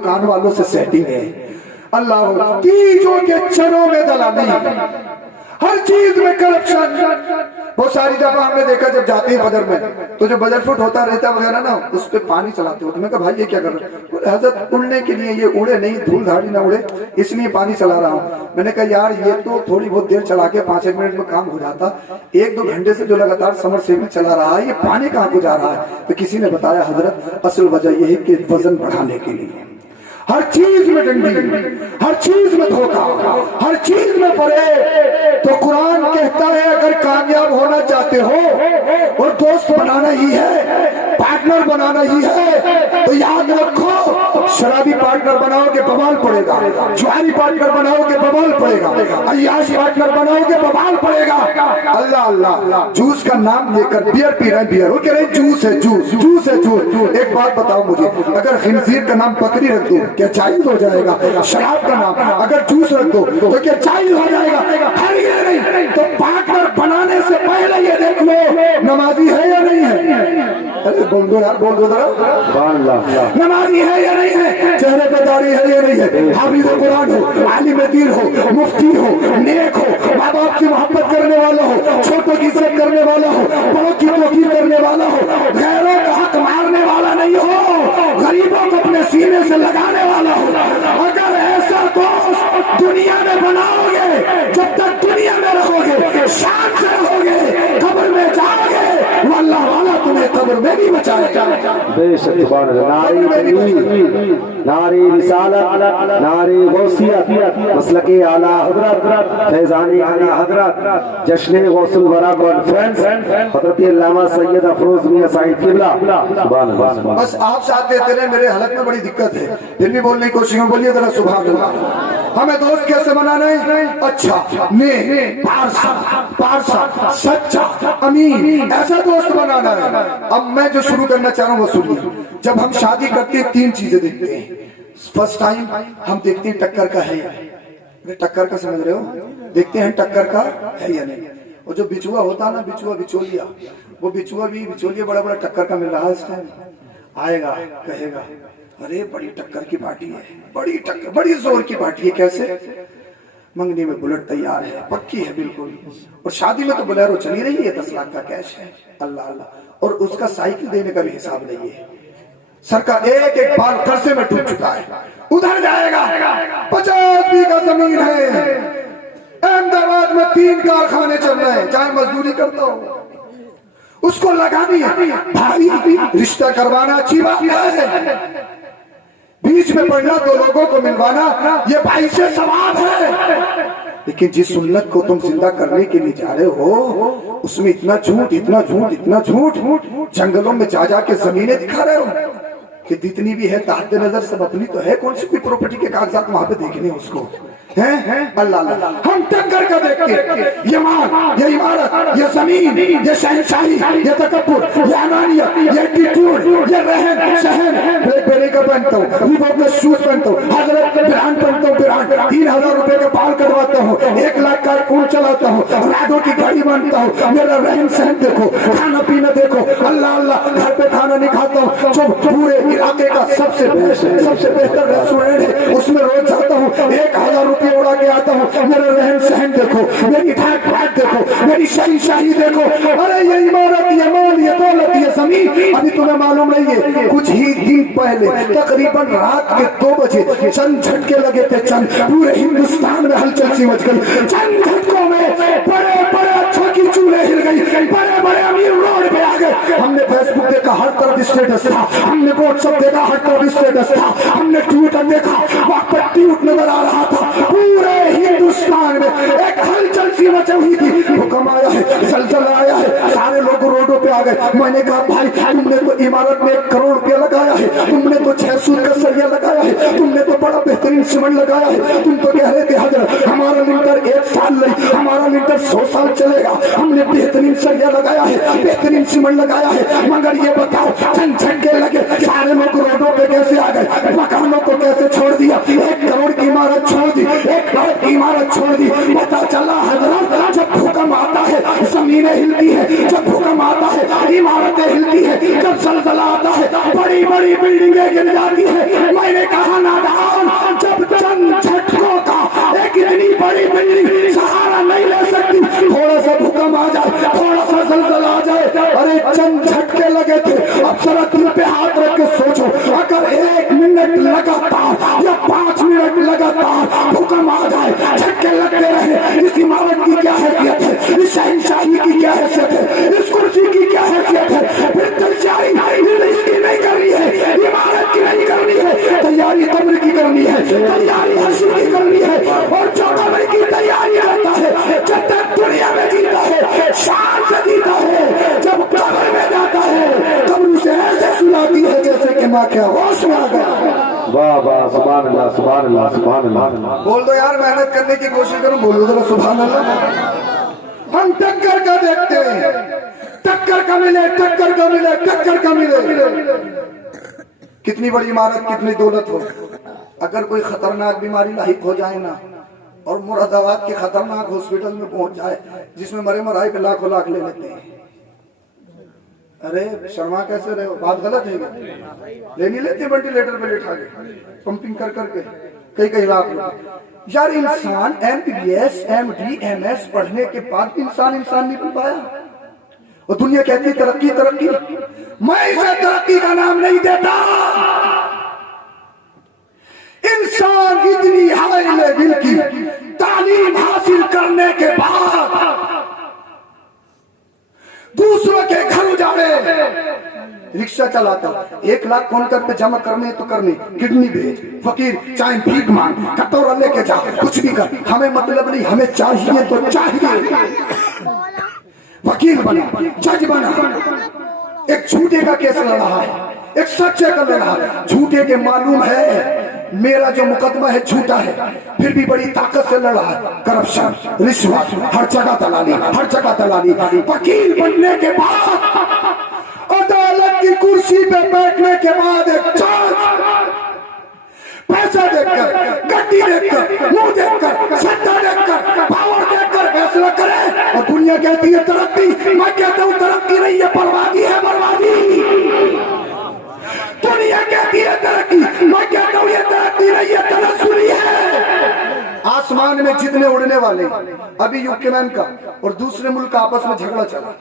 दुकान वालों से सेटिंग है। अल्लाह तीजों के चरों में दलाली, हर चीज में करप्शन। बहुत सारी दफा हमने देखा जब जाते हैं बदर में तो जो बजर फुट होता रहता वगैरह ना उस पे पानी चलाते हो। तो मैं कहा भाई ये क्या कर रहे हो? बोले हजरत उड़ने के लिए, ये उड़े नहीं, धूल धाड़ी ना उड़े इसलिए पानी चला रहा हूँ। मैंने कहा यार ये तो थोड़ी बहुत देर चला के 5-1 मिनट में काम हो जाता, 1-2 घंटे से जो लगातार समर सेविंग चला रहा है ये पानी कहाँ को जा रहा है? तो किसी ने बताया हजरत असल वजह ये है कि वजन बढ़ाने के लिए। हर चीज में डंडी, हर चीज में धोखा, हर चीज में पड़े। तो कुरान कहता है अगर कामयाब होना चाहते हो और दोस्त बनाना ही है, पार्टनर बनाना ही है, तो याद रखो शराबी पार्टनर बनाओगे बवाल पड़ेगा, जुआरी पार्टनर बनाओगे बवाल पड़ेगा, अय्याश पार्टनर बनाओगे बवाल पड़ेगा। अल्लाह अल्लाह, जूस का नाम लेकर बियर पी रहे, बियर वो कह रहे जूस है, जूस जूस है जूस। एक बात बताओ मुझे, अगर खिंजीर का नाम बकरी रख दो क्या जायज हो जाएगा? शराब का नाम अगर जूस रख दो तो क्या जायज हो जाएगा? नहीं। तो पार्टनर बनाने से पहले ये देख लो नमाजी है या नहीं है। अरे बोल दो यार, बोल दो जरा, नमाजी है या नहीं है, चेहरे पे दाढ़ी है या नहीं है, हाफिज कुरान हो, आलिम दीन हो, मुफ्ती हो, नेक हो, माँ बाप से मोहब्बत करने वाला हो, छोटों की इज्जत करने वाला हो, बड़ों की तौकीर करने वाला हो, गैरों का हक मारने वाला नहीं हो, गरीबों को अपने सीने से लगाने वाला हो। अगर ऐसा दोस्त दुनिया में बनाओगे, जब तक दुनिया में रहोगे, शान से रहोगे, कब्र में जाओगे, वो अल्लाह वाला तुम्हें कब्र में भी बचाएगा। बेशक नारी रिसालत, नारी गौसियत, मसलके आला हजरत, फैजानी आला हजरत, जश्न गौसुल वरा कॉन्फ्रेंस, हजरत अल्लामा सैयद अफरोज मियां साहिब किबला। बस आप साथ देते रहे, मेरे हलक में बड़ी दिक्कत है, फिर भी बोलने की कोशिश में बोलिए जरा सुभान अल्लाह। हमें दोस्त कैसे बनाना है? अच्छा, नेक, पारसा, सच्चा, अमीन, ऐसा दोस्त बनाना है। अब मैं जो शुरू करना चाह रहा हूँ वो सुनिए। जब हम शादी करते हैं 3 चीजें देखते हैं। फर्स्ट टाइम हम देखते हैं टक्कर का है या नहीं। टक्कर का समझ रहे हो? देखते हैं टक्कर का है या नहीं। और जो बिचुआ होता है ना, बिचुआ बिचौलिया, वो बिचुआ भी बिचौलिया बड़ा बड़ा टक्कर का मिल रहा है इस टाइम, आएगा कहेगा अरे बड़ी टक्कर की पार्टी है, बड़ी टक्कर, बड़ी जोर की पार्टी है। कैसे? मंगनी में बुलेट तैयार है, पक्की है बिल्कुल, और शादी में तो बोलेरो चली रही है, 10 लाख का कैश है। अल्लाह अल्लाह, और उसका साइकिल देने का भी हिसाब नहीं है। सर का एक एक बाल कर्जे में डूब चुका है, उधर जाएगा। 50 बीघा जमीन है, अहमदाबाद में 3 कारखाने चल रहे हैं, चाहे मजदूरी करता हो, उसको लगानी है। भाई रिश्ता करवाना अच्छी बात है, बीच में पड़ना, 2 लोगों को मिलवाना ये भाई से सवाब है। लेकिन जिस सुन्नत को तुम जिंदा करने के लिए जा रहे हो उसमें इतना झूठ, इतना झूठ, इतना झूठ, जंगलों में जा जाके जमीनें दिखा रहे हो कि जितनी भी है ताहत नजर सब अपनी तो है, कौन सी कोई प्रॉपर्टी के कागजात वहां पे देखने उसको हैं? अल्लाह अल्लाह, हम टक्कर का देख के ये माल, ये इमारत, ये जमीन, ये शहनशाही, ये तकब्बुर, ये अनानियत, ये एटीट्यूड, ये रहन सहन, ब्लैकबेरी का पहनता हूँ, रीबॉक के शूज पहनता हूँ, हजरत ब्रांड पहनता हूँ, ब्रांड 3000 रुपए के बाल कटवाता हूँ, 1 लाख का फोन चलाता हूँ, राडो की गाड़ी मानता हूँ, मेरा रहन सहन देखो, खाना पीना देखो, अल्लाह अल्लाह, घर पे खाना नहीं खाता हूँ जो पूरे इलाके का सबसे बेहतर रेस्टोरेंट है उसमें रोज जाता हूँ, 1000 रुपये उड़ा के आता हूँ। मेरा रहन सहन देखो, मेरी ठाट बाट देखो, मेरी शाही देखो। अरे ये इमारत, ये माल, ये दौलत, ये जमीन, अभी तुम्हें मालूम नहीं है कुछ ही दिन पहले तकरीबन रात के 2 बजे चंद झटके लगे थे, चंद, पूरे हिंदुस्तान में हलचल सी मच गई। चंद झटकों में बड़े बड़े अच्छों की चूल्हे हिल गई, बड़े बड़े अमीर रोड पे आ गए। हमने फेसबुक देखा, हर तरफ स्टेटस था, हमने व्हाट्सएप देखा, हर तरफ स्टेटस था, हमने ट्विटर देखा, वहां पर ट्वीट नजर आ रहा था। पूरे हिंदुस्तान में एक हलचल सी मची हुई थी, भूकंप आया है, जलजला आया है, सारे लोग रोडों पे आ गए। मैंने कहा भाई तुमने तो इमारत में 1 करोड़ रुपया लगाया है, तुमने तो 6 सूद का सरिया लगाया है, तुमने तो बड़ा बेहतरीन सीमेंट लगाया है, तुम तो कह रहे थे हजरत हमारा लिंटर 1 साल नहीं, हमारा लिंटर 100 साल चलेगा, हमने बेहतरीन सरिया लगाया है, बेहतरीन सीमेंट लगाया है, मगर ये बताओ चंद झटके लगे, सारे लोग रोडों पे कैसे आ गए, मकानों को कैसे छोड़ दिया, 1 करोड़ की इमारत छोड़ दी, 1 करोड़ की इमारत छोड़ दी। पता चला हजरत जब भूकंप आता है जमीनें हिलती है, जब भूकंप आता है इमारतें हिलती है, जब जलजला आता है बड़ी बड़ी बिल्डिंगें गिर जाती है। मैंने कहा ना मिनट लगातार या 5 मिनट लगातार भूकंप आ जाए, झटके लगते रहे, इस इमारत की क्या हैसियत है, इस शहंशाही की क्या हैसियत है, इस कुर्सी की क्या हैसियत है। फिर तैयारी इसकी नहीं करनी है, इमारत की नहीं करनी है, तैयारी कब्र की करनी है, तैयारी हश्र की करनी है। और जो कब्र की तैयारी करता है, जब तक दुनिया में जीता है शान से जीता है, जब कब्र में जाता है कब्र उसे ऐसे सुनाती है जैसे कि माँ के होश में आ गया। वाह वाह, सुभान अल्लाह, सुभान अल्लाह, सुभान अल्लाह। बोल दो यार, मेहनत करने की कोशिश करो, बोलो जरा सुभान अल्लाह। हम टक्कर का देखते हैं, टक्कर का मिले, टक्कर का मिले, टक्कर का मिले। कितनी बड़ी इमारत, कितनी दौलत हो, अगर कोई खतरनाक बीमारी लाहिक हो जाए ना, और मुरादाबाद के खतरनाक हॉस्पिटल में पहुंच जाए जिसमें मरे मराई पे लाखों लाख ले लेते हैं। अरे शर्मा कैसे रहे हो, बात गलत है क्या? ले नहीं लेते वेंटिलेटर पे लेटा के, पंपिंग कर करके कई लाख यार। इंसान MBBS MD MS पढ़ने के बाद इंसान नहीं बन पाया। और दुनिया कहती तरक्की तरक्की, मैं इसे तरक्की का नाम नहीं देता। इंसान इतनी हाई लेवल की तालीम हासिल करने के बाद दूसरों के घर जावे, रिक्शा चलाता, 1 लाख फोन पे जमा करने तो करने, किडनी भेज, फकीर चाहे भीख मांग, कटोरा लेके जा, कुछ भी कर, हमें मतलब नहीं, हमें चाहिए तो चाहिए। वकील बना, जज बना, एक झूठे का केस लड़ रहा है, एक सच्चे का लड़ रहा है। झूठे के मालूम है मेरा जो मुकदमा है झूठा है, फिर भी बड़ी ताकत से लड़ रहा है। करप्शन, रिश्वत, हर जगह दलाली, हर जगह दलाली। वकील बनने के बाद, अदालत की कुर्सी पे बैठने के बाद एक जज पैसा देखकर, गड्डी देखकर, मुंह देखकर, सत्ता देखकर, पावर देखकर फैसला करे। और दुनिया कहती है तरक्की, मैं कहता हूं तरक्की नहीं है, बर्बादी है, बर्बादी। दुनिया कहती है तरक्की, मैं कहता हूं ये तरक्की नहीं है, तनस्सुली है। आसमान में जितने उड़ने वाले, अभी यूक्रेन का और दूसरे मुल्क का आपस में झगड़ा चला,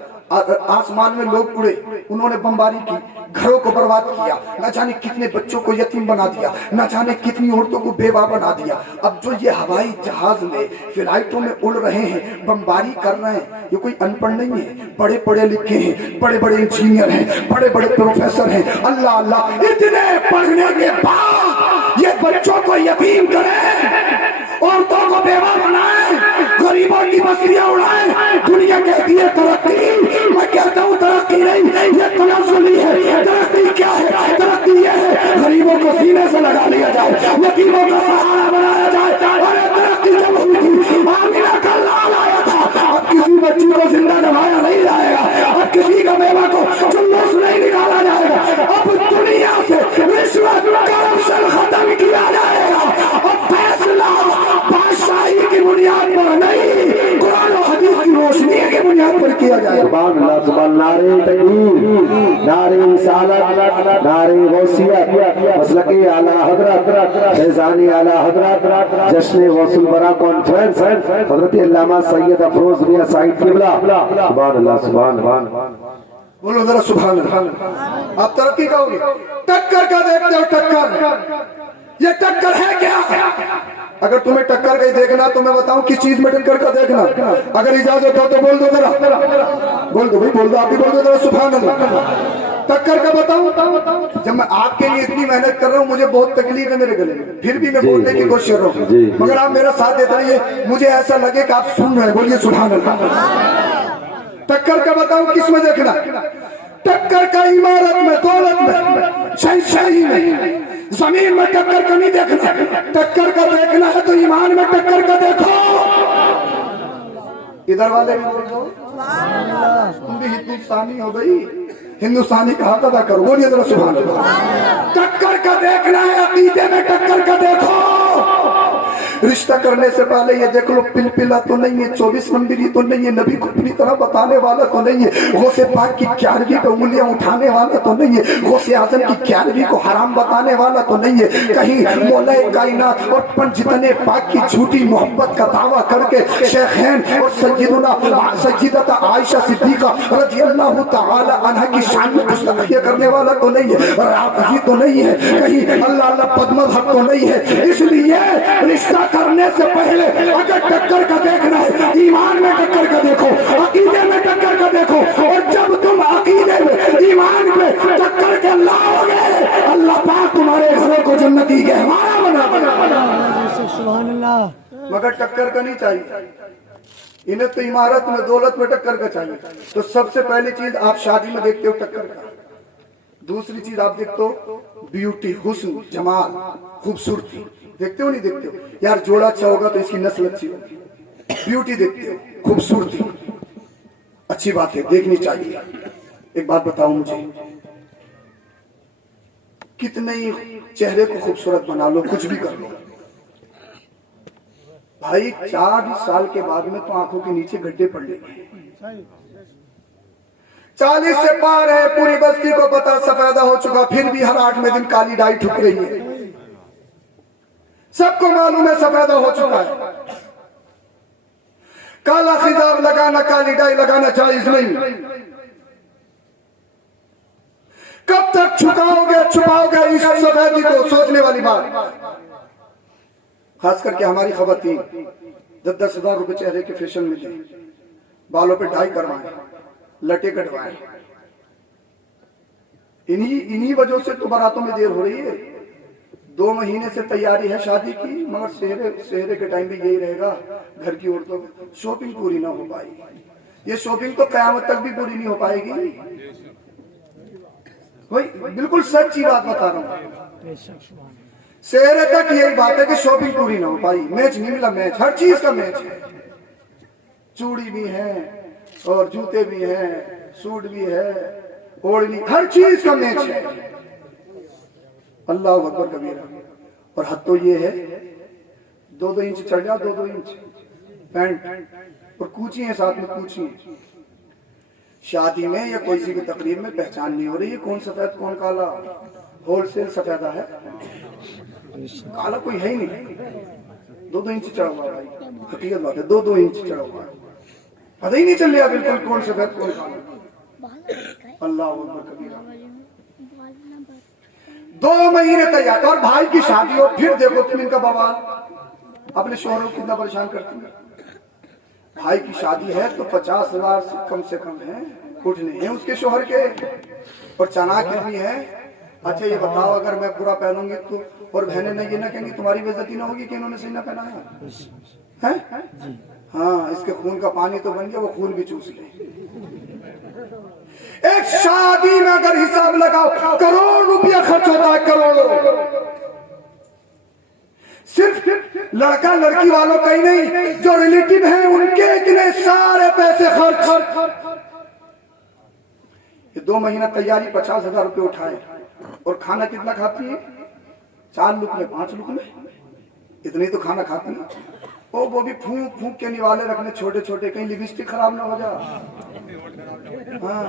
आसमान में लोग उड़े, उन्होंने बमबारी की, घरों को बर्बाद किया, न जाने कितने बच्चों को यतीम बना दिया, न जाने कितनी औरतों को बेवा बना दिया। अब जो ये हवाई जहाज में फ्लाइटों में उड़ रहे हैं, बमबारी कर रहे हैं, ये कोई अनपढ़ नहीं है, बड़े पढ़े लिखे हैं, बड़े बड़े इंजीनियर हैं, बड़े बड़े प्रोफेसर हैं। अल्लाह अल्लाह, इतने पढ़ने के बाद ये बच्चों को यतीम करें, औरतों को बेवा बनाए, गरीबों की बस्तियां उड़ाए। दुनिया कहती है तरक्की, मैं कहता हूँ तरक्की नहीं, ये तनस्सुली है। तरक्की क्या है? तरक्की ये है गरीबों को सीने से लगा लिया जाए, यतीमों का सहारा बनाया जाए। अरे तरक्की जब हुई थी, आमिना का लाल आया था, अब किसी बच्ची को जिंदा नवाया नहीं जाएगा, अब किसी का बेवा को जुलूस नहीं निकाला जाएगा, अब दुनिया से रिश्वत, करप्शन खत्म किया जाएगा। अब फैसला बादशाही की बुनियाद पर नहीं, कुरान और हदीस की रोशनी की बुनियाद पर किया जाएगा। सुभान अल्लाह, सुभान, नारे तकबीर, नारे रिसालत, नारे गौसियत, मसलके आला हजरत, फैजानी आला हजरत, जश्न गौसुल बरा कॉन्फ्रेंस, हजरत अल्लामा सैयद अफरोज मियां साइद किबला। सुभान अल्लाह, सुभान अल्लाह। बोलो जरा सुभान अल्लाह। आप तरक्की कहोगे, टक्कर का देखते हो, टक्कर, ये टक्कर है क्या? अगर तुम्हें टक्कर का ही देखना तो मैं बताऊं किस चीज में टक्कर का देखना। अगर इजाजत हो तो बोल दो जरा, बोल दो भाई, बोल दो, आप भी बोल दो जरा सुभान अल्लाह। टक्कर का बताऊं, जब मैं आपके लिए इतनी मेहनत कर रहा हूं, मुझे बहुत तकलीफ है मेरे गले में, फिर भी मैं बोलने की कोशिश कर रहा हूँ, मगर आप मेरा साथ देते रहिए, मुझे ऐसा लगे कि आप सुन रहे हैं। बोलिए सुभान अल्लाह। टक्कर का बताऊं किस में देखना? टक्कर का इमारत में, दौलत में, शहंशाही में, जमीन में टक्कर का नहीं देखना। टक्कर का देखना है तो ईमान में टक्कर का देखो। इधर वाले भी बोल दो, तुम भी हिंदुस्तानी हो गई, हिंदुस्तानी का हक अदा करो। बोलिए जरा सुभान अल्लाह। टक्कर का देखना है, अकीदे में टक्कर का देखो, رشتہ کرنے سے پہلے یہ دیکھ لو پلپلا تو نہیں ہے، 24 نمبری تو نہیں ہے، نبی کو اپنی طرح بتانے والا تو نہیں ہے، غوث پاک کی 11ویں پہ انگلیاں اٹھانے والا تو نہیں ہے، غوث اعظم کی 11ویں کو حرام بتانے والا تو نہیں ہے، کہیں مولا کائنات اور پنجتنے پاک کی جھوٹی محبت کا دعویٰ کر کے شیخین اور سیدتہ عائشہ صدیقہ رضی اللہ تعالی عنہ کی شان میں گستاخیاں کرنے والا تو نہیں ہے، رافضی تو نہیں ہے، کہیں اللہ اللہ پد مذہب تو نہیں ہے۔ اس لیے رشتہ کرنے سے پہلے اگر ٹکر کا دیکھنا ہے، ایمان میں ٹکر کا دیکھو، عقیدے میں ٹکر کا دیکھو، اور جب تم عقیدے میں ایمان میں ٹکر کے لاؤ گے اللہ پاک تمہارے گھروں کو جنتی گہوارہ بنا دے۔ سبحان اللہ۔ مگر ٹکر کا نہیں چاہیے انہیں، تو عمارت میں دولت میں ٹکر کا چاہیے۔ تو سب سے پہلی چیز آپ شادی میں دیکھتے ہو ٹکر کا، دوسری چیز آپ دیکھتے ہو بیوٹی، حسن، جمال، خوبصورتی، دیکھتے ہو نہیں دیکھتے ہو؟ یار جوڑا اچھا ہوگا تو اس کی نسل اچھی ہوگی، بیوٹی دیکھتے ہو، خوبصورتی، اچھی بات ہے، دیکھنی چاہیے۔ ایک بات بتاؤ مجھے، کتنے ہی چہرے کو خوبصورت بنا لو، کچھ بھی کر لو بھائی، 40 سال کے بعد میں تو آنکھوں کے نیچے گڈھے پڑ لیں گے۔ 40 سے پار ہے، پوری بستی کو پتا سفیدہ ہو چکا، پھر بھی ہر 8ویں دن کالی ڈائی ٹھک رہی ہے، سب کو معلوم ہے سفیدہ ہو چکا ہے۔ کالا خضاب لگانا، کالی ڈائی لگانا جائز نہیں۔ کب تک چھپاؤ گے اس سفیدی کو؟ سوچنے والی بات، خاص کر کے ہماری خواتین 10-10 ہزار روپے چہرے کے فیشن میں دیں، بالوں پہ ڈائی کروائیں، لٹے کٹوائیں، انہی وجہ سے تو باراتوں میں دیر ہو رہی ہے۔ 2 مہینے سے تیاری ہے شادی کی، مگر سہرے کے ٹائم بھی یہی رہے گا، گھر کی عورتوں شاپنگ پوری نہ ہو پائے گی۔ یہ شاپنگ تو قیامت تک بھی پوری نہیں ہو پائے گی۔ وہی بالکل سچی بات بتا رہا ہوں، سہرے تک یہی بات ہے کہ شاپنگ پوری نہ ہو پائی، میچ نہیں ملا، میچ ہر چیز کا میچ ہے، چوڑی بھی ہے اور جوتے بھی ہیں، سوٹ بھی ہے، اوڑھنی، ہر چیز کا میچ ہے۔ اللہ اکبر کبیرہ۔ اور حد تو یہ ہے 2-2 انچ چڑھ جا، 2-2 انچ پینٹ، اور کوچی ہیں ساتھ میں، کوچی ہیں۔ شادی میں یا کوئی سی بھی تقریب میں پہچان نہیں ہو رہی ہے کون سفید کون کالا، ہول سیل سفیدہ ہے، کالا کوئی ہے ہی نہیں۔ 2-2 انچ چڑھا ہوا ہے، حقیقت بات ہے، 2-2 انچ چڑھا ہوا ہے، پتہ ہی نہیں چل رہا بالکل کون سفید کون کالا۔ اللہ اکبر کبیرہ۔ 2 مہینے تیار، اور بھائی کی شادی ہو پھر دیکھو تم ان کا بوال، اپنے شوہر کو کتنا پریشان کرتی ہیں۔ بھائی کی شادی ہے تو 50,000 سے کم ہے، اٹھنے ہیں اس کے شوہر کے، اور چناک بھی ہے۔ اچھا یہ بتاؤ اگر میں برا پہنوں گی تو، اور بہنیں نہ یہ نہ کہیں گی تمہاری بے عزتی نہ ہوگی کہ انہوں نے صحیح نہ پہنا ہے؟ ہاں، اس کے خون کا پانی تو بن گیا، وہ خون بھی چوس لے۔ ایک شادی میں اگر حساب لگاؤ کروڑ روپیہ خرچ ہوتا ہے، کروڑوں، صرف لڑکا لڑکی والوں کا ہی نہیں، جو ریلیٹیو ہیں ان کے اتنے سارے پیسے خرچ۔ یہ 2 مہینہ تیاری 50,000 روپے اٹھائے، اور کھانا کتنا کھاتی ہے؟ 4 لقمے 5 لقمے، اتنے تو کھانا کھاتی ہے۔ وہ بھی پھونک پھونک کے نوالے رکھنے چھوٹے چھوٹے، کہیں لپسٹک خراب نہ ہو جا، ہاں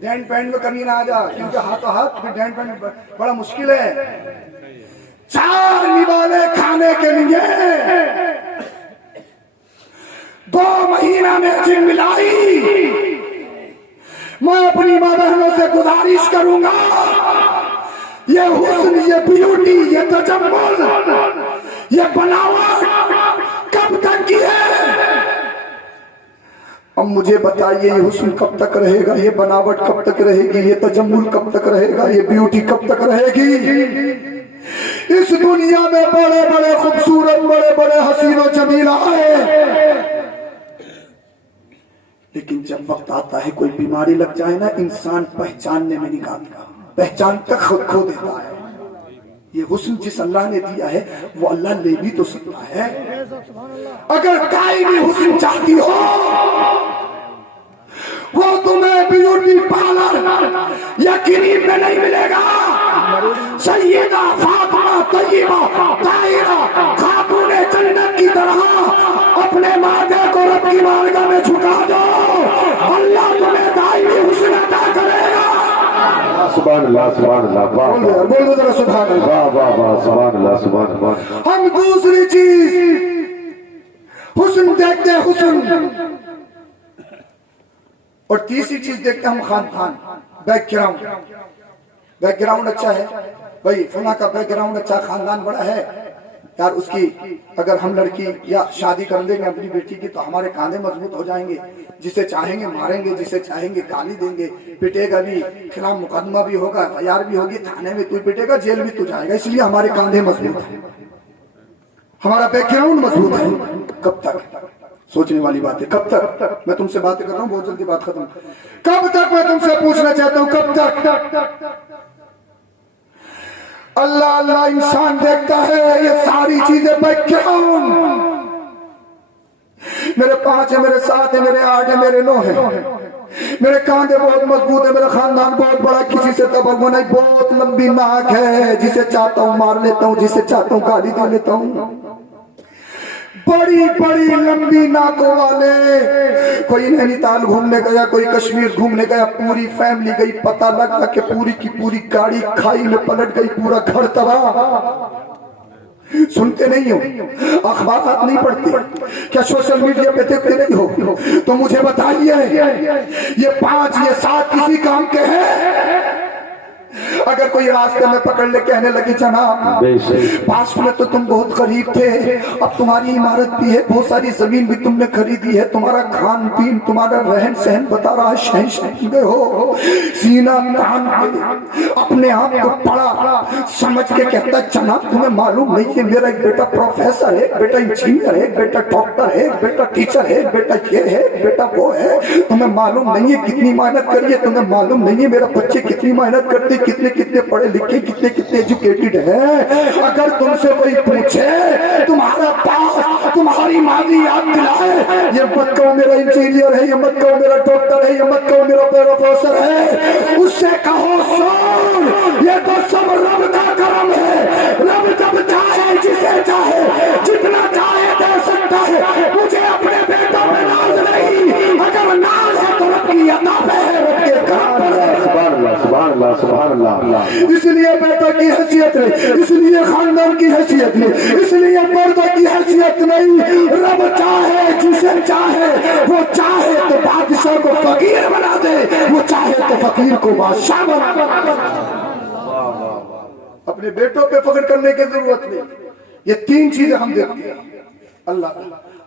ڈینٹ پینٹ میں کمی نہ آ جا، کیونکہ ہاتھوں ہاتھ پھر ڈینٹ پینٹ بڑا مشکل ہے۔ 4 نوالے کھانے کے لیے 2 مہینہ میں جن ملائی۔ میں اپنی ماں بہنوں سے گزارش کروں گا، یہ حسن، یہ بیوٹی، یہ تجمل، یہ بناوٹ کب تک کی ہے؟ اب مجھے بتائیے یہ حسن کب تک رہے گا، یہ بناوٹ کب تک رہے گی، یہ تجمل کب تک رہے گا، یہ بیوٹی کب تک رہے گی؟ اس دنیا میں بڑے بڑے خوبصورت، بڑے بڑے حسین و جمیل آئے، لیکن جب وقت آتا ہے کوئی بیماری لگ جائے نا، انسان پہچاننے میں نہیں آتا، پہچان تک خود کھو دیتا ہے۔ یہ حسن جس اللہ نے دیا ہے وہ اللہ لے بھی تو سکتا ہے۔ اگر دائمی حسن چاہتی ہو، وہ تمہیں بیوٹی پارلر یا کریم میں نہیں ملے گا۔ سیدہ فاطمہ طیبہ طاہرہ خاتون अल्लाह सुभान अल्लाह वाह बोल दो जरा सुभान अल्लाह। वाह वाह वाह सुभान अल्लाह सुभान अल्लाह। हम दूसरी चीज हुस्न देखते हैं, हुस्न, और तीसरी चीज देखते हैं हम खानदान, बैकग्राउंड। बैकग्राउंड अच्छा है भाई, फला का बैकग्राउंड अच्छा, खानदान बड़ा है यार, उसकी अगर हम लड़की या शादी कर लेंगे अपनी बेटी की तो हमारे कांधे मजबूत हो जाएंगे, जिसे चाहेंगे मारेंगे, जिसे चाहेंगे गाली देंगे, पिटेगा भी, खिलाफ मुकदमा भी होगा, FIR भी होगी, थाने में तू पिटेगा, जेल भी तू जाएगा, इसलिए हमारे कांधे मजबूत है, हमारा बैकग्राउंड मजबूत है। कब तक? सोचने वाली बात है, कब तक? मैं तुमसे बातें कर रहा हूँ, बहुत जल्दी बात खत्म। कब तक मैं तुमसे पूछना चाहता हूँ, कब तक? अल्लाह अल्लाह इंसान देखता है ये सारी चीजें बैकग्राउंड। मेरे 5 है, मेरे 7 है, मेरे 8 है, मेरे 9 है, मेरे कांधे बहुत मजबूत है, मेरा खानदान बहुत बड़ा, किसी से तबक्को नहीं, बहुत लंबी नाक है, जिसे चाहता हूँ मार लेता हूँ, जिसे चाहता हूँ गाली दे लेता हूँ। बड़ी बड़ी लंबी नाकों वाले, कोई नैनीताल घूमने गया, कोई कश्मीर घूमने गया, पूरी फैमिली गई, पता लगा कि पूरी की पूरी गाड़ी खाई में पलट गई, पूरा घर तबाह। सुनते नहीं हो, अखबार नहीं पढ़ते, क्या सोशल मीडिया पे देखते नहीं हो? तो मुझे बताइए ये 5 ये 7 किसी काम के हैं? अगर कोई रास्ते में पकड़ ले कहने लगी जनाब पास में तो तुम बहुत गरीब थे, अब तुम्हारी इमारत भी है, बहुत सारी जमीन भी तुमने खरीदी है, तुम्हारा खान पीन, तुम्हारा रहन सहन बता रहा है, शहंशाह हो, सीना तान के अपने आप को पढ़ा समझ के कहता जनाब तुम्हें मालूम नहीं है मेरा एक बेटा प्रोफेसर है, एक बेटा इंजीनियर है, एक बेटा डॉक्टर है, एक बेटा टीचर है, एक बेटा ये है, एक बेटा वो है, तुम्हें मालूम नहीं है कितनी मेहनत करी है, तुम्हें मालूम नहीं है मेरा बच्चे कितनी मेहनत करते, कितने कितने पढ़े लिखे, कितने कितने एजुकेटेड है। अगर तुमसे कोई पूछे तुम्हारा पास तुम्हारी माजी याद दिलाए, ये मत कहो मेरा इंजीनियर है, ये मत कहो मेरा डॉक्टर है, ये मत कहो मेरा प्रोफेसर है, उससे कहो सुन ये तो सब रब का करम है, रब जब चाहे जिसे चाहे जितना चाहे दे सकता है, मुझे अपने बेटों में नाज नहीं, अगर नाज है तो रब की अता है, रब के करम पर है। सुभान अल्लाह सुभान अल्लाह। इसलिए बेटा की हैसियत है, इसलिए खानदान की हैसियत नहीं, इसलिए पर्दा की हैसियत नहीं, रब चाहे जिसे चाहे, वो चाहे तो बादशाह को फकीर बना दे, वो चाहे तो फकीर को बादशाह बना दे। अपने बेटों पे फख्र करने की जरूरत नहीं, ये 3 चीजें हम देखते हैं। अल्लाह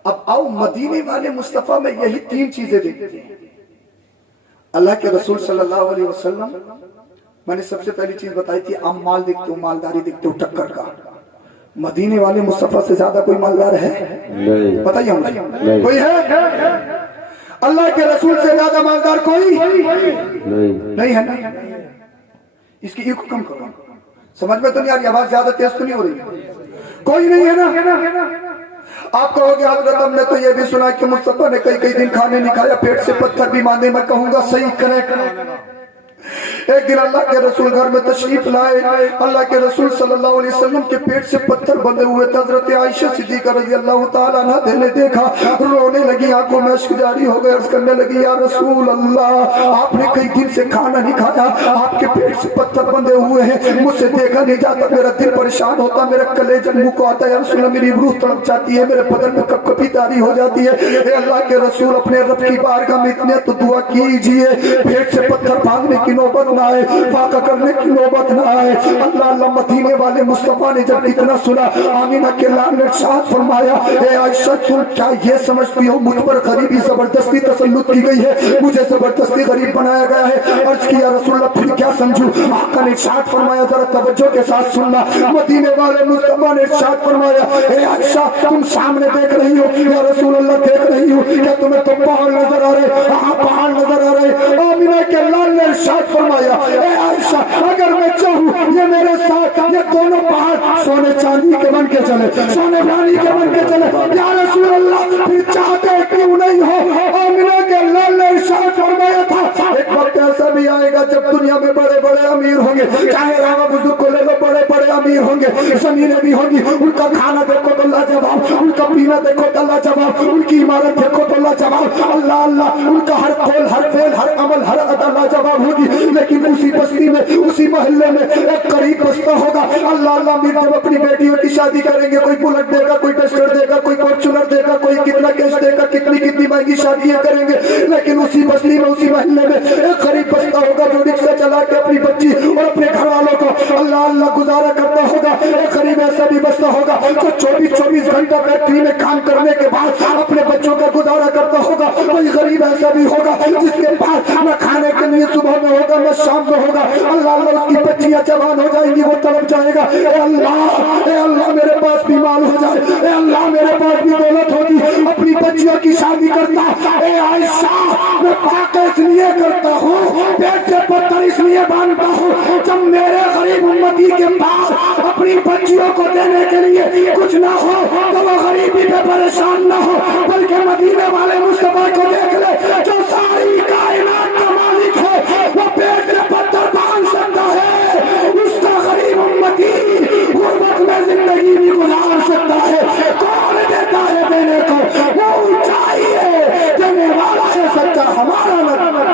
अब आओ मदीने वाले मुस्तफा में यही 3 चीजें देखते हैं। अल्लाह के रसूल सल्लल्लाहु अलैहि वसल्लम, मैंने सबसे पहली चीज बताई थी, आप माल देखते हो, मालदारी देखते हो, टक्कर का। मदीने वाले मुस्तफा से ज्यादा कोई मालदार है? बताइए मुझे, कोई है? अल्लाह के रसूल से ज्यादा मालदार कोई नहीं है ना? इसकी इको कम करो, समझ में तो नहीं आ रही, आवाज ज्यादा तेज तो नहीं हो रही? कोई नहीं है ना? आप कहोगे हजरत हमने तो ये भी सुना कि मुस्तफा ने कई दिन खाने नहीं खाया, पेट से पत्थर भी मांगे। मैं कहूंगा सही करें। एक दिन अल्लाह के रसूल घर में तशरीफ लाए, अल्लाह के रसूल सल्लल्लाहु अलैहि वसल्लम के पेट से पत्थर बंधे हुए थे। हजरत आयशा सिद्दीका रज़ी अल्लाह ताला अन्हा ने देखा, रोने लगी, आंखों में अश्क जारी हो गए, अर्ज करने लगी या रसूल अल्लाह आपने कई दिन से खाना नहीं खाया, आपके पेट से पत्थर बंधे हुए हैं, मुझसे देखा नहीं जाता, मेरा दिल परेशान होता, मेरा कलेजा मुंह को आता है, या रसूल मेरी रूह तड़प जाती है, मेरे बदन में कपकपी तारी हो जाती है। अल्लाह के रसूल अपने रब की बारगाह में इतने तो दुआ कीजिए पेट से पत्थर भागने की नौबत ना आए, फाका करने की नौबत ना आए। अल्लाह अल्लाह मदीने वाले मुस्तफा ने जब इतना सुना, आमीना के लाल ने इरशाद फरमाया, ए आयशा तुम क्या ये समझती हो मुझ पर गरीबी जबरदस्ती तसल्लुत की गई है, मुझे जबरदस्ती गरीब बनाया गया है? अर्ज किया रसूलुल्लाह फिर क्या समझूं? आका ने इरशाद फरमाया, जरा तवज्जो के साथ सुनना, मदीने वाले मुस्तफा ने इरशाद फरमाया, ए आयशा तुम सामने देख रही हो? या रसूलुल्लाह देख रही हो, क्या तुम्हें तो पहाड़ नजर आ रहे? हाँ पहाड़ नजर आ रहे। आमीना के लाल ने इरशाद फरमाया, ए आयशा अगर मैं चाहूं ये मेरे साथ ये दोनों पहाड़ सोने चांदी के बन के चले, सोने चांदी के बन के चले, या रसूल अल्लाह फिर चाहते क्यों नहीं हो? आमीना के लाल ने इरशाद फरमाया था, एक वक्त ऐसा भी आएगा जब दुनिया में बड़े बड़े अमीर होंगे, चाहे रावा बुजुर्ग को ले लो, बड़े बड़े अमीर होंगे, जमीनें भी होंगी, उनका खाना देखो तो लाजवाब, उनका पीना देखो तो लाजवाब, उनकी इमारत देखो तो लाजवाब, अल्लाह अल्लाह उनका हर कौल हर फेल हर अमल हर अदा लाजवाब होगी। लेकिन उसी बस्ती में उस उसी मोहल्ले में एक गरीब बस्ता होगा। अल्लाह अल्लाह मीर जब अपनी बेटियों की शादी करेंगे, कोई बुलेट देगा, कोई डस्टर देगा, कोई फॉर्च्यूनर देगा, कोई कितना कैश देगा, कितनी कितनी महंगी शादियां करेंगे। लेकिन उसी बस्ती में, उसी मोहल्ले में एक गरीब बस्ता होगा जो रिक्शा चला के अपनी बच्ची और अपने घर वालों को अल्लाह अल्लाह गुजारा करता होगा। एक गरीब ऐसा भी बस्ता होगा जो 24 घंटा फैक्ट्री में काम करने के बाद अपने बच्चों का गुजारा करता होगा। कोई गरीब ऐसा भी होगा जिसके पास न खाने के लिए सुबह में होगा न शाम में होगा। अल्लाह अल्लाह उसकी बच्चियां जवान हो जाएंगी, वो तड़प जाएगा, ए अल्लाह मेरे पास भी माल हो जाए, ए अल्लाह मेरे पास भी दौलत होती, अपनी बच्चियों की शादी करता। ए आयशा, मैं पाक इसलिए करता हूँ, पेट से पत्थर इसलिए बांधता हूँ, जब मेरे गरीब उम्मती के पास अपनी बच्चियों को देने के लिए कुछ ना हो तो वो गरीबी पे परेशान ना हो, बल्कि मदीने वाले मुस्तफा को देख ले जो सारी कायनात का मालिक है, वो पेट से पत्थर बांध सकता है, उसका गरीब उम्मती गुर्बत में जिंदगी भी गुजार सकता है। कौन देता है देने को, वो ऊंचाई है, देने वाला है सच्चा हमारा नबी,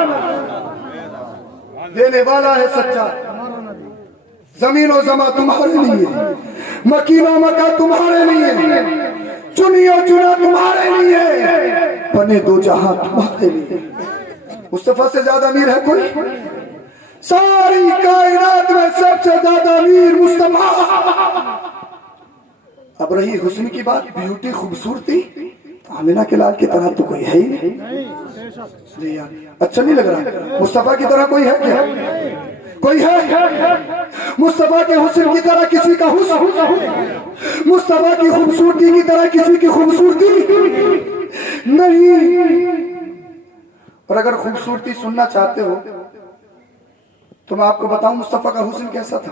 देने वाला है सच्चा। जमीन और जमा तुम्हारे लिए, मकीना मका तुम्हारे लिए, चुनियो चुना तुम्हारे लिए, बने दो जहां तुम्हारे लिए। मुस्तफा से ज्यादा अमीर है कोई? सारी कायनात में सबसे ज्यादा अमीर मुस्तफा। अब रही हुस्न की बात, ब्यूटी, खूबसूरती, आमिना के लाल की तरह तो कोई है ही नहीं यार। अच्छा नहीं लग रहा? मुस्तफा की तरह कोई है क्या? कोई है? मुस्तफा के हुस्न की तरह किसी का हुस्न, मुस्तफा की खूबसूरती की तरह किसी की खूबसूरती नहीं। और अगर खूबसूरती सुनना चाहते हो तो मैं आपको बताऊं मुस्तफा का हुस्न कैसा था।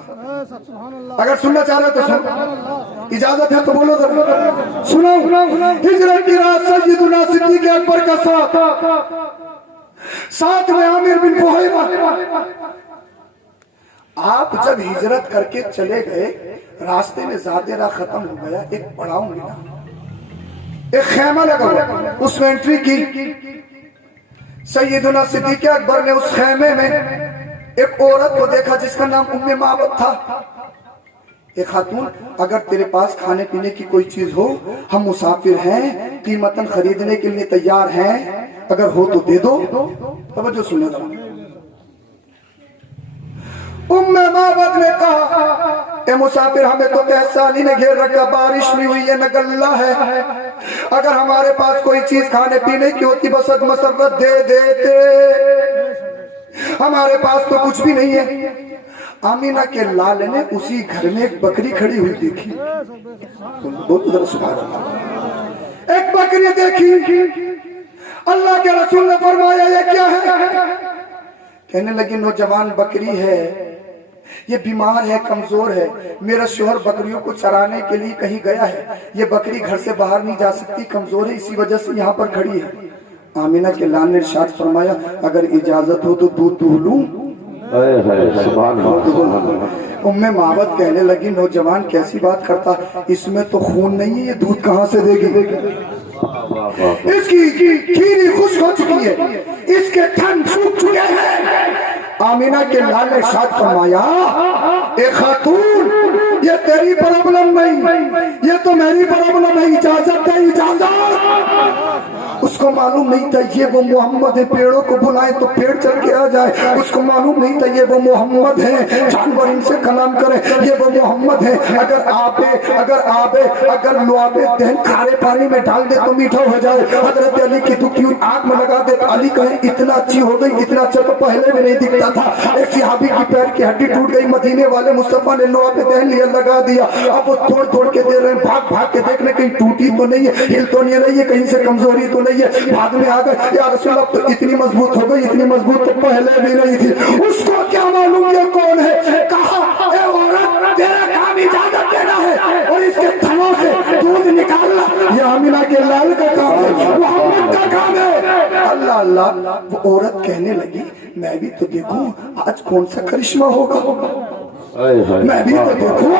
अगर सुनना चाह रहे हो तो सुनो, इजाजत है तो बोलो जरा, सुनो। हिजरत की रात सय्यदुना सिद्दीक़ अकबर का साथ में आमिर बिन फुहैरा। आप जब हिजरत करके चले गए, रास्ते में ज़ातेरा खत्म हो गया, एक पड़ाव मिला, एक खेमा लगा हुआ, उसमें एंट्री की। सय्यदुना सिद्दीक़ अकबर ने उस खेमे में एक औरत को देखा जिसका नाम उम्मे माबद था। एक खातून, अगर तेरे पास खाने पीने की कोई चीज हो, हम मुसाफिर हैं, कीमतन खरीदने के लिए तैयार हैं, अगर हो तो दे दो। तवज्जो सुनो जरा। उम्मे माबद ने कहा, ए मुसाफिर, हमें तो एहसानी ने घेर रखा, बारिश नहीं हुई है, न गल्ला है, अगर हमारे पास कोई चीज खाने पीने की होती बसत मसरत दे देते, हमारे पास तो कुछ भी नहीं है। आमीना के लाल ने उसी घर में एक बकरी खड़ी हुई देखी, सुभान अल्लाह, एक बकरी देखी। अल्लाह के रसूल ने फरमाया ये क्या है? कहने लगी नौजवान बकरी है, ये बीमार है, कमजोर है, मेरा शोहर बकरियों को चराने के लिए कहीं गया है, ये बकरी घर से बाहर नहीं जा सकती, कमजोर है, इसी वजह से यहाँ पर खड़ी है। आमीना के लाल ने इरशाद फरमाया, अगर इजाजत हो तो दूध दूह लूं। उम्मे माबद कहने लगी, नौजवान कैसी बात करता, इसमें तो खून नहीं है, ये दूध कहाँ से देगी? इसकी खीरी खुश्क हो चुकी है, इसके थन सूख चुके हैं। आमीना के लाल ने इरशाद फरमाया, ए खातून, ये तेरी प्रॉब्लम नहीं, ये तो मेरी प्रॉब्लम है, इजाजत है, इजाजत। उसको मालूम नहीं था ये वो मोहम्मद है, पेड़ों को बुलाए तो पेड़ चल के आ जाए। उसको मालूम नहीं था ये वो मोहम्मद है, जानवर इनसे कलाम करे, ये वो मोहम्मद है। अगर लुआबे दहन खारे पानी में डाल दे तो मीठा हो जाए। हजरत अली की दुखी आग में लगा दे तो अली कहे इतना अच्छी हो गई, इतना अच्छा तो पहले भी नहीं दिखता था। एक सिहाबी की पैर की हड्डी टूट गई, मदीने वाले मुस्तफा ने लुआबे दहन लिया, लगा दिया। अब वो तोड़ तोड़ के दे रहे हैं, भाग भाग के देखने कहीं टूटी तो नहीं है, हिल तो नहीं रही है, कहीं से कमजोरी तो नहीं है। बाद में आ गए, या रसूल अब तो इतनी मजबूत हो गई, इतनी मजबूत तो पहले भी नहीं थी। उसको क्या मालूम ये कौन है? कहा, ए औरत, तेरा काम इजाजत देना है और इसके थनों से दूध निकालना ये आमीना के लाल का काम है, मोहम्मद का काम है। अल्लाह अल्लाह। वो औरत कहने लगी, मैं भी तो देखूं आज कौन सा करिश्मा होगा, मैं भी तो देखूं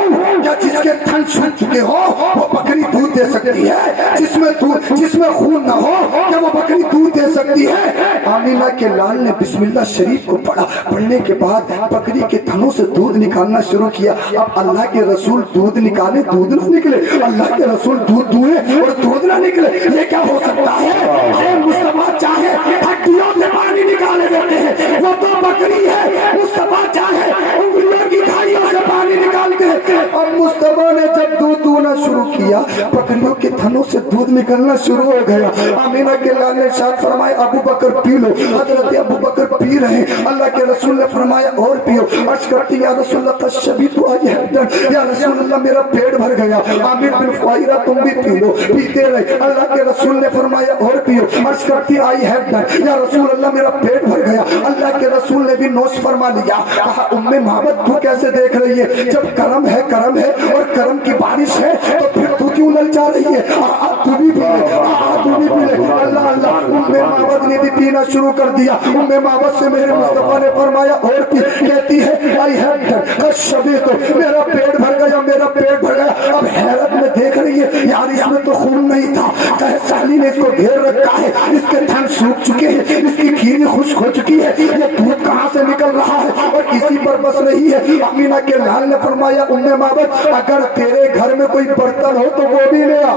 क्या जिसके थन सूख चुके हो वो बकरी दूध दे सकती है, जिसमें खून ना हो क्या वो बकरी दूध दे सकती सकती है। आमीना के लाल ने बिस्मिल्लाह शरीफ को पढ़ा, पढ़ने के बाद बकरी के थनों से दूध निकालना शुरू किया। अब अल्लाह के रसूल दूध निकाले, दूध न निकले, अल्लाह के रसूल दूध दुए और दूध ना निकले, ये क्या हो सकता है? मुस्तफा चाहे हड्डियों से पानी निकाले देते हैं, वो तो बकरी है। मुस्तफा चाहे उंगलियों की खाइयों से पानी निकाल के देते हैं। और मुस्तफा ने जब दूध दूना शुरू किया, बकरियों के थनों से दूध निकलना शुरू हो गया। आमीना के लाल ने इरशाद फरमाया, अबू बकर पी लो। हजरत अबू बकर पी रहे हैं, अल्लाह के रसूल ने फरमाया और पियो। अर्ज करती या रसूलल्लाह तशबीतु अयहदन, या रसूलल्लाह मेरा पेट भर गया। आमिर बिन फुआइरा तुम भी पी लो। पीते रहे, अल्लाह के रसूल ने फरमाया और पियो। अर्ज करती आई हैव डन, या रसूलल्लाह मेरा पेट भर गया। अल्लाह के रसूल ने भी नोश फरमा लिया। कहा उम्मे मोहब्बत तू कैसे देख रही है? जब करम है और करम की बारिश है तो फिर तू क्यों ललचा रही है? तू भी पी ले, तू भी पी ले। अल्लाह अल्लाह, उम्मे मोहब्बत ने भी पीना शुरू कर दिया। उम्मे मोहब्बत से मेरे मुस्तफा ने फरमाया और पी। कहती है आई हैव डन, शबी तो मेरा पेट भर गया, मेरा पेट भर गया। अब हैरत में देख रही है, यार इसमें तो खून नहीं था, कहे साली ने इसको घेर रखा है, इसके थन सूख चुके हैं, इसकी खीरी खुश्क हो चुकी है, ये दूध कहाँ से निकल रहा है? और इसी पर बस रही है। अमीना के लाल ने फरमाया उम्मे मोहब्बत अगर तेरे घर में कोई बर्तन हो तो वो भी ले आ।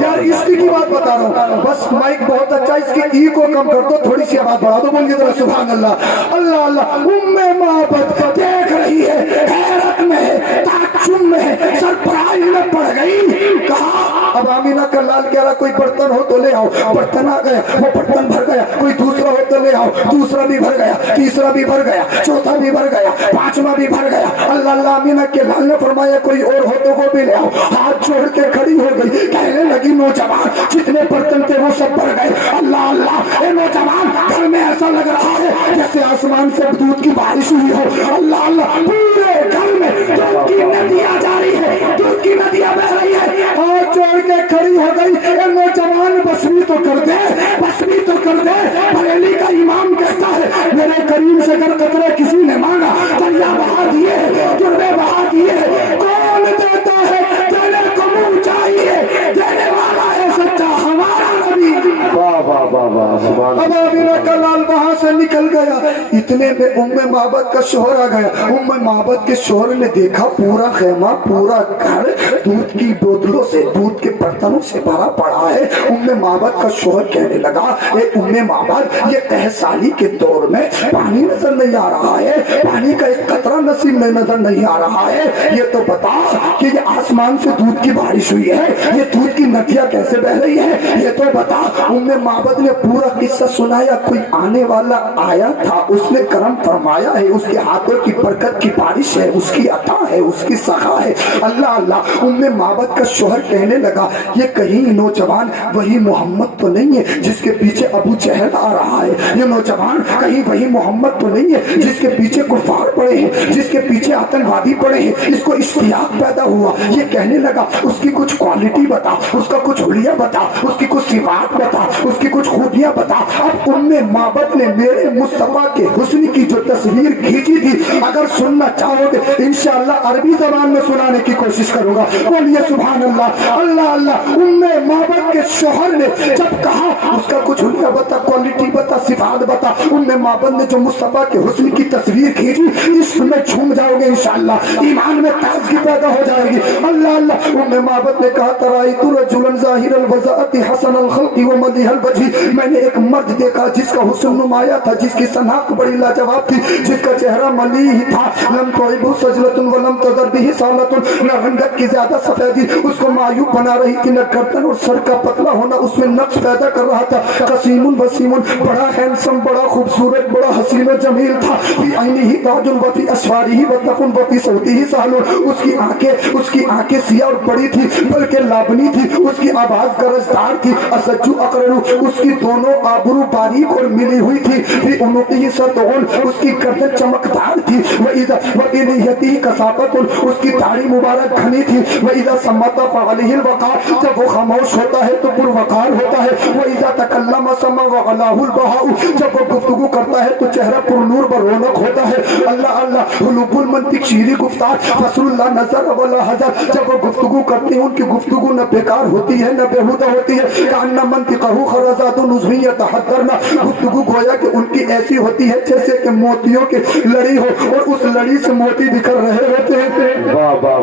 यार इसकी की बात बता रहा हूँ, बस माइक बहुत अच्छा, इसकी ई को कम कर दो, थोड़ी सी आवाज बढ़ा दो, बोलिए जरा सुभान अल्लाह। अल्लाह अल्लाह, उम्मे मोहब्बत देख रही है, हैरत में है, ताज्जुब में है, सरप्राइज में पड़ गई। कहा अब आमीना का लाल कह रहा कोई बर्तन हो तो ले आओ। बर्तन आ गया, वो बर्तन भर गया। कोई दूसरा हो तो ले आओ, दूसरा भी भर गया, तीसरा भी भर गया, चौथा भी भर गया, पांचवा भी भर गया। अल्लाह अल्लाह, आमीना के लाल ने फरमाया कोई और हो तो वो भी ले आओ। हाथ जोड़ के खड़ी हो गई, कहने लगी नौजवान जितने बर्तन थे वो सब भर गए। अल्लाह अल्लाह, ए नौजवान घर में ऐसा लग रहा है जैसे आसमान से दूध की बारिश हुई हो। अल्लाह अल्लाह, पूरे घर में दूध की नदियां जारी है, दूध की नदियां बह रही है। हाथ जोड़ के खड़ी हो गई, ए नौजवान बस भी तो कर दे, बस भी तो कर दे। बरेली का इमाम कहता है मेरे करीम से अगर कतरे किसी ने मांगा, दरिया बहा दिए, जुर्बे बहा दिए। कौन देता है? देने को मुंह चाहिए, देने वाला है सच्चा हमारा नबी। अब आमीना का लाल वहां से निकल गया। इतने में उम्मे मोहब्बत का शोहर आ गया। उम्मे मोहब्बत के शोहर ने देखा पूरा खेमा, पूरा घर दूध की बोतलों से, दूध के बर्तनों से भरा पड़ा है। उम्मे मोहब्बत का शोहर कहने लगा ए उम्मे मोहब्बत, ये तहसाली के दौर में पानी नजर नहीं आ रहा है, पानी का एक कतरा नसीब में नजर नहीं आ रहा है। ये तो बता कि ये आसमान से दूध की बारिश हुई है, ये दूध की नदियां कैसे बह रही है, ये तो बता। उम्मे मोहब्बत ने पूरा किस्सा सुनाया। कोई आने वाला आया था, उसने करम फरमाया है, उसके हाथों की बरकत की बारिश है, उसकी अता है, उसकी सखा है। अल्लाह अल्लाह, उम्मे मोहब्बत का शोहर कहने लगा ये कहीं नौजवान वही मोहम्मद तो नहीं है जिसके पीछे अबू जहल आ रहा है? ये नौजवान कहीं वही मोहम्मद तो नहीं है जिसके पीछे कुफार पड़े हैं, जिसके पीछे आतंकवादी पड़े हैं? इसको इश्तियाक पैदा हुआ। ये कहने लगा उसकी कुछ क्वालिटी बता, उसका कुछ हुलिया बता, उसकी कुछ सिफात बता, उसकी कुछ खूबियां बता। अब उम्मे मोहब्बत ने मेरे मुस्तफा के हुस्न की जो तस्वीर खींची थी, अगर सुनना चाहोगे इंशाअल्लाह अरबी जबान में सुनाने की कोशिश करूंगा। बोलिए सुभान अल्लाह। अल्लाह अल्लाह, उम्मे मोहब्बत के शोहर ने जब कहा उसका कुछ हुलिया बता, क्वालिटी बता, सिफात बता, उम्मे मोहब्बत ने जो मुस्तफा के हुस्न की तस्वीर खींची, इसमें झूम जाओगे इंशाअल्लाह, ईमान में ताजगी पैदा हो जाएगी। अल्लाह अल्लाह, उम्मे मोहब्बत ने कहा तराइतु रजुलन ज़ाहिरल वज़ाअति हसनल खल्क़ि व मदीहल वजही, मैंने एक मर्द देखा जिसका हुस्न नुमाया था, जिसकी सनाख बड़ी लाजवाब थी, जिसका चेहरा मलीह था। लम तुइबु सजलतुन व लम तदर बिही सालतुन, न रंगत की ज्यादा सफेदी उसको मायूब बना रही थी, न गर्दन और सर का पतला होना उसमें नक्श पैदा कर रहा था। कसीमुन वसीमुन, बड़ा हैंडसम, बड़ा खूबसूरत, बड़ा हसीन और जमील था। फी ऐनिही ताजुन व फी अस्वारिही वतफुन व फी सौतिही सहलुन, उसकी आंखें सिया और बड़ी थी बल्कि लाबनी थी, उसकी आवाज गरजदार थी। असज्जु अकरनु, उसकी दोनों आबरू बारीक और मिली हुई थी। फी उनुक़िही सतउन, उसकी गर्दन चमकदार थी। व इलियतिही कसाफतुन, उसकी दाढ़ी मुबारक घनी थी। व इज़ा सम्मता फ़अलिहिल वक़ार, जब वो खामोश होता है तो पुरवकार होता है। व इज़ा तकल्लम समा व अलाहुल बहाउ, जब वो गुफ्तगू करता है तो चेहरा पुरनूर व रौनक होता है। अल्लाह अल्लाह, हुलुबुल मंतिक, शीरी गुफ्तार, फसलुल्लाह नज़र वला हज़र, जब वो गुफ्तगू करते हैं उनकी गुफ्तगू न बेकार होती है न बेहुदा होती है। कान्ना मंतिक़हु खरज़ा तकादु नुज़्मी यतहद्दरना, गुफ्तगू गोया कि उनकी ऐसी होती है जैसे कि मोतियों की लड़ी हो और उस लड़ी से मोती बिखर रहे होते हैं। वाह वाह,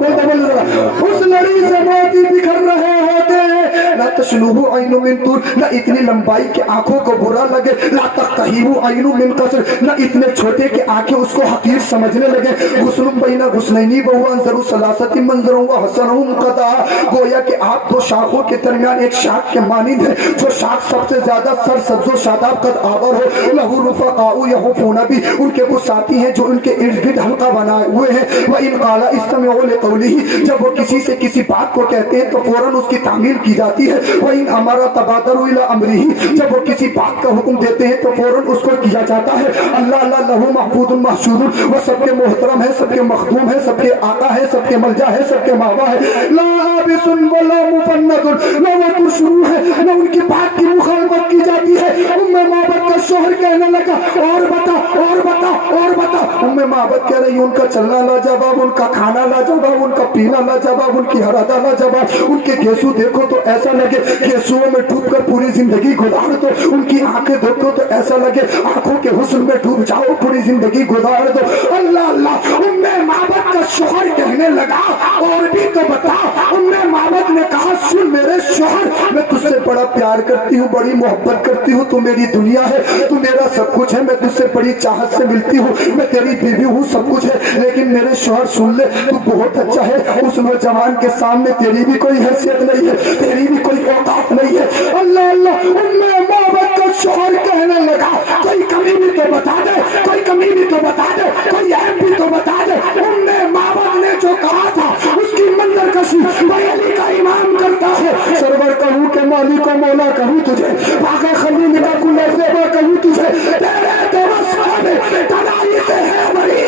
उस लड़ी से मोती बिखर रहे होते हैं। ला तशनुहु ऐनु मिन तूल, न इतनी लंबाई के आंखों को बुरा लगे। ला तक़हीहु ऐनु मिन कसर, न इतने छोटे के आंखें उसको हकीर समझने लगे। गुस्लुम बैना गुस्नैनी व हुवा अंज़रु सलासति मंज़रु व हसनुहु मुक़द्दा, गोया कि आप दो शाखों के दरमियान एक शाख के मानिंद है, जो शाख सबसे ज्यादा सरसब्ज़ व शादाब कद आवर हो। लहू रुफ़क़ाउ यहूफ़ूना बि, उनके वो साथी हैं जो उनके इर्द गिर्द हल्का बनाए हुए हैं। व इन क़ाला इस्तमिऊ लिक़ौलिही, जब वो किसी से किसी बात को कहते हैं तो फौरन उसकी तामील की जाती है। व इन अमरा तबादरू इला अमरिही, जब वो किसी बात का हुक्म देते हैं तो फौरन उसको किया जाता है। अल्लाह अल्लाह लहू महफूजुन महशूरुन, वो सबके मोहतरम है, सबके मखदूम है, सबके आका है, सबके मलजा है, सबके मावा है। ला आबिसुन वला मुफन्नदुन, न वो पुरशरू है न उनकी बात की मुखालफत की जाती है। उम्मे माबद का शोहर कहने लगा और बता और बता और बता। उम्मे माबद कह रही उनका चलना लाजवाब, उनका खाना लाजवाब, उनका पीना लाजवाब, उनकी हरादा लाजवाब। उनके गेसू देखो तो ऐसा लगे गेसुओं में डूबकर पूरी जिंदगी गुजार दो। उनकी आंखें देखो तो ऐसा लगे आंखों के हुस्न में डूब जाओ, पूरी जिंदगी गुजार दो। अल्लाह अल्लाह। उम्मे माबद का शोहर कहने लगा और भी तो बता। उम्मे माबद ने कहा सुन मेरे शोहर, मैं तुझसे बड़ा प्यार करती हूँ, बड़ी मोहब्बत करती हूँ, तू मेरी दुनिया है, तू मेरा सब कुछ है, मैं तुझसे बड़ी चाहत से मिलती हूँ, मैं तेरी बीवी हूँ, सब कुछ है। लेकिन मेरे शोहर सुन ले, तू बहुत अच्छा है, उस नौजवान के सामने तेरी भी कोई हैसियत नहीं है, तेरी भी कोई औकात नहीं है। अल्लाह अल्लाह। उम्मे माबद का शोहर कहने लगा कोई कमी भी तो बता दे, कोई कमी भी तो बता दे, कोई ऐब भी तो बता दे। उम्मे माबद ने जो कहा था उसकी मंजर कशी बयाली का इमाम करता है। सरवर कहूँ के मालिक को मौला कहूँ तुझे, बागा खलील का कुलैसेबा कहूँ तुझे, तेरे दोस्त में तनाई से है बड़ी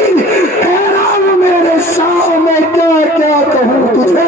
हैरान मेरे शाह, मैं क्या क्या कहूँ तुझे।